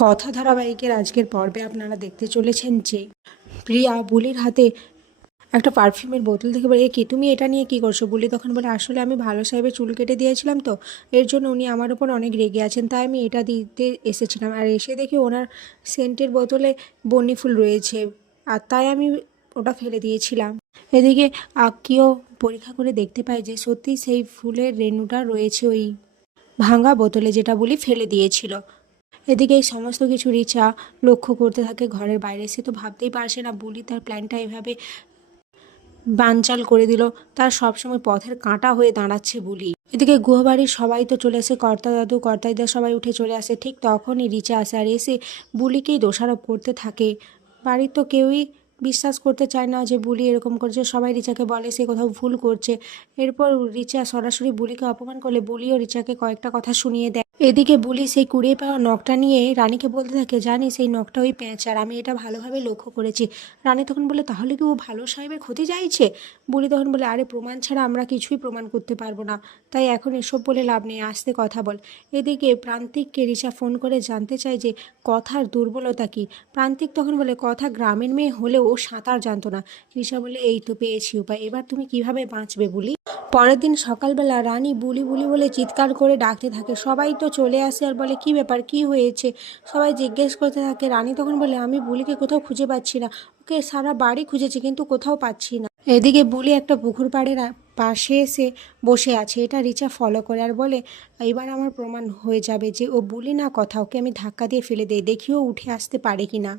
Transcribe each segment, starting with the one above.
কথা ধারাবাহিকের আজকের পর্বে আপনারা দেখতে চলেছেন যে প্রিয়া বুলির হাতে একটা পারফিউমের বোতল থেকে বলে, এ কি তুমি এটা নিয়ে কি করছো? বুলি তখন বলে, আসলে আমি ভালো সাহেবের চুল কেটে দিয়েছিলাম, তো এর জন্য উনি আমার উপর অনেক রেগে আছেন, তাই আমি এটা দিতে এসেছিলাম। আর এসে দেখি ওনার সেন্টের বোতলে বন্নি ফুল রয়েছে, আর তাই আমি ওটা ফেলে দিয়েছিলাম। এদিকে আক্কিও পরীক্ষা করে দেখতে পায় যে সত্যি সেই ফুলের রেণুটা রয়েছে ওই ভাঙা বোতলে, যেটা বুলি ফেলে দিয়েছিল। এদিকে এই সমস্ত কিছু রিচা লক্ষ্য করতে থাকে ঘরের বাইরে। সে তো ভাবতেই পারছে না বুলি তার প্ল্যানটা এভাবে বানচাল করে দিল। তার সবসময় পথের কাঁটা হয়ে দাঁড়াচ্ছে বুলি। এদিকে গুহবাড়ির সবাই তো চলে আসে, কর্তা দাদু কর্তাইদা সবাই উঠে চলে আসে। ঠিক তখনই রিচা আসে, আর এসে বুলিকেই দোষারোপ করতে থাকে। বাড়ির তো কেউই বিশ্বাস করতে চায় না যে বুলি এরকম করছে। সবাই রিচাকে বলে সে কোথাও ভুল করছে। এরপর রিচা সরাসরি বুলিকে অপমান করলে বুলিও রিচাকে কয়েকটা কথা শুনিয়ে দেয়। এদিকে বুলি সেই কুড়িয়ে পাওয়া নখটা নিয়ে রানীকে বলতে থাকে, জানি সেই নখটা ওই প্যাঁচার, আমি এটা ভালোভাবে লক্ষ্য করেছি। রানী তখন বলে, তাহলে কি ও ভালো সাহেবের ক্ষতি চাইছে? বুলি তখন বলে, আরে প্রমাণ ছাড়া আমরা কিছুই প্রমাণ করতে পারবো না, তাই এখন এসব বলে লাভ নেই, আস্তে কথা বল। এদিকে প্রান্তিককে রিচা ফোন করে জানতে চায় যে কথার দুর্বলতা কি। প্রান্তিক তখন বলে, কথা গ্রামের মেয়ে হলেও ও সাঁতার জানতো না। রিচা বলে, এই তো পেয়েছি উপায়, এবার তুমি কিভাবে বাঁচবে বুলি। পরের দিন সকালবেলা রানী বুলি বুলি বলে চিৎকার করে ডাকতে থাকে। সবাই তো চলে আসে আর বলে, কি ব্যাপার, কি হয়েছে? সবাই জিজ্ঞেস করতে থাকে। রানী তখন বলে, আমি বুলিকে কোথাও খুঁজে পাচ্ছি না, ওকে সারা বাড়ি খুঁজেছি কিন্তু কোথাও পাচ্ছি না। এদিকে বুলি একটা পুকুর পাড়ের পাশে এসে বসে আছে। এটা রিচা ফলো করে আর বলে, এবার আমার প্রমাণ হয়ে যাবে যে ও বুলি না কথা, ওকে আমি ধাক্কা দিয়ে ফেলে দেই, দেখিও উঠে আসতে পারে কি না।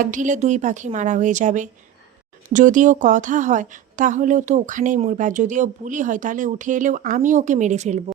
এক ঢিলে দুই পাখি মারা হয়ে যাবে। যদিও কথা হয় তাহলেও তো ওখানেই মরবে, আর যদিও বুলি হয় তাহলে উঠে এলেও আমি ওকে মেরে ফেলবো।